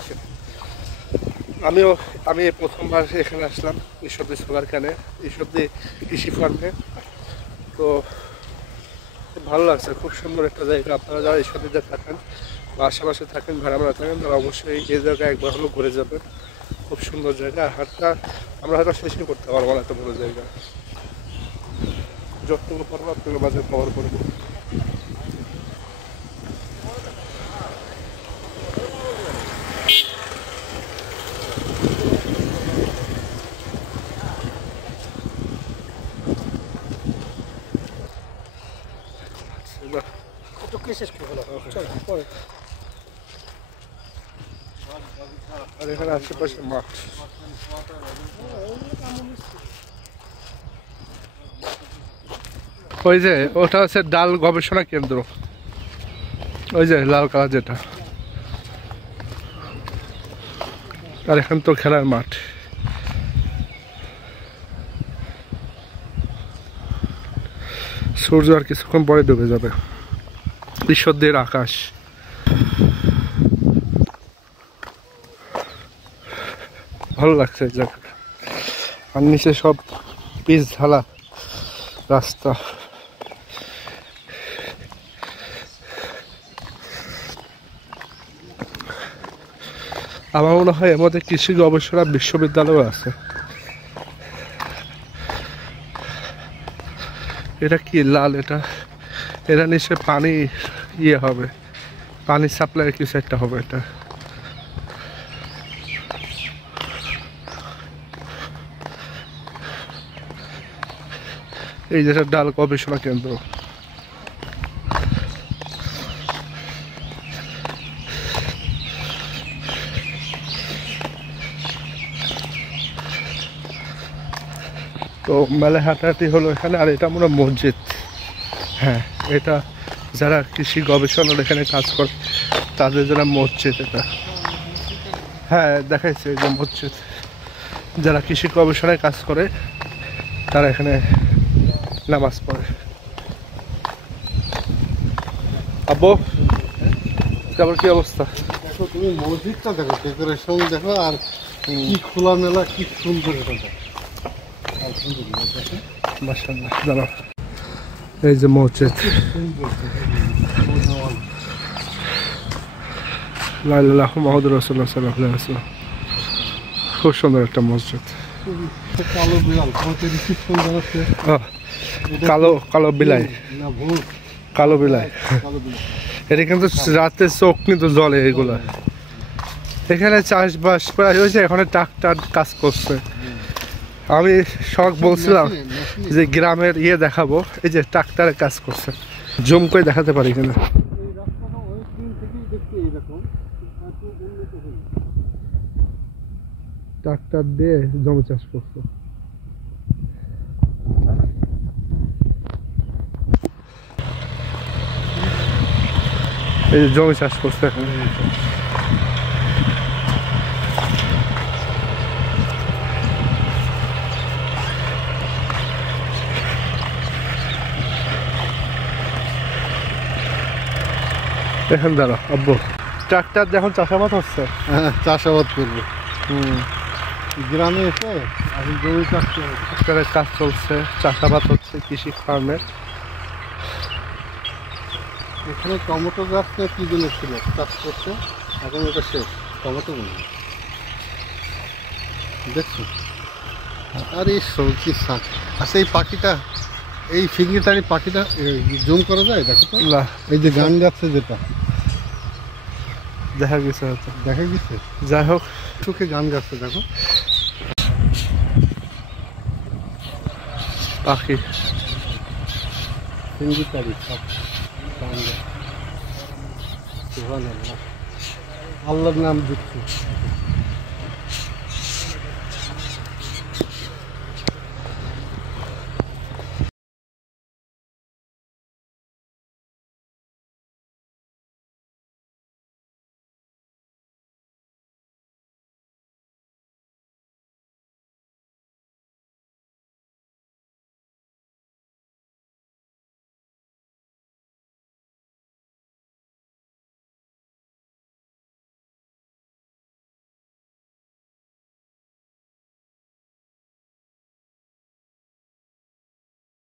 এসে আমি প্রথমবার এখানে আসলাম ঈশ্বরদী সুগার ক্যানে, ঈশ্বরদী কৃষি ফার্মে। তো ভালো লাগছে, খুব সুন্দর একটা জায়গা। আপনারা যারা ঈশ্বরদীতে থাকেন বা আশেপাশে থাকেন, ভাড়া থাকেন, তারা অবশ্যই এই জায়গায় একবার হলেও ঘুরে যাবেন। খুব সুন্দর জায়গা। হাটটা আমরা হয়তো শেষই করতে পারবো না, এত বড় জায়গা। যতটুকু পারবো আপনাদের মাঝে কভার করবো। আর এখানে আশেপাশে মাঠ। ওই যে ওটা হচ্ছে ডাল গবেষণা কেন্দ্র, ওই যে লাল কালার যেটা। আর এখান তো খেলার মাঠ। সূর্য আর কিছুক্ষণ পরে ডুবে যাবে। ঈশ্বরদীর আকাশ ভালো লাগছে এই জায়গাটা। আর নিচে সব পিচ ঢালা রাস্তা। আমার মনে হয় এর মধ্যে কৃষি গবেষণা বিশ্ববিদ্যালয় আছে। এটা কি লাল? এটা নিশ্চয় পানি ইয়ে হবে, পানি সাপ্লাই কিছু একটা হবে এটা। এই যেটা ডাল গবেষণা কেন্দ্র। তো মেলে হাঁটাহাঁটি হলো এখানে। আর এটা মনে হয় মসজিদ। হ্যাঁ, এটা যারা কৃষি গবেষণার এখানে কাজ করে তাদের যারা মসজিদ এটা। হ্যাঁ দেখাইছে, এই যে মসজিদ। যারা কৃষি গবেষণায় কাজ করে তারা এখানে নামাজ পড়ে। আব্বু তারপর কি অবস্থা? দেখো তুমি মসজিদটা দেখো, ডেকোরেশন দেখো, আর কি খোলামেলা, কি সুন্দর এটা দেখো। মাশাআল্লাহ। জানো এই যে মসজিদ, লা ইলাহা মুহাম্মাদুর রাসূলুল্লাহ সাল্লাল্লাহু আলাইহি ওয়াসাল্লাম। খুব সুন্দর একটা মসজিদ। কালো বিড়াল কি সুন্দর আছে। কালো বিলাই না, ভূত কালো বিলাই। এটা কিন্তু রাতে চোখ কিন্তু জ্বলে এগুলা। এখানে চাষবাস প্রায় হয়েছে, এখানে ট্রাক্টর কাজ করছে। আমি শখ বলছিলাম যে গ্রামের ইয়ে দেখাবো, এই যে ট্রাক্টরে কাজ করছে, জুম করে দেখাতে পারি এখানে। ট্রাক্টর দিয়ে জমি চাষ করছে। এই যে জমি চাষ করছে এখানে। এখন দাঁড়া আব্বু, ট্রাক্টর যখন চাষাবাদ হচ্ছে। হ্যাঁ, চাষাবাদ করবো। গ্রামে এসে এখন জমি চাষ ট্রাক্টরের কাজ চলছে, চাষাবাদ হচ্ছে কৃষি ফার্মে। এখানে টমেটো গাছটা কি জন্য ছিল চাষ করতে, এখন এটা শেষ। টমেটো গুলো দেখছো, আর এই সবজি শাক। আচ্ছা এই পাখিটা, এই ফিঙ্গিটারি পাখিটা জুম করা যায়? দেখো তো, এই যে গান যাচ্ছে যেটা দেখা গেছে, হয়তো দেখা গেছে। যাই হোক, চোখে গান গাচ্ছে দেখো, পাখি ফিঙ্গিটারি সব গান গাচ্ছে। সুবহানাল্লাহ, আল্লাহর নাম দিচ্ছি।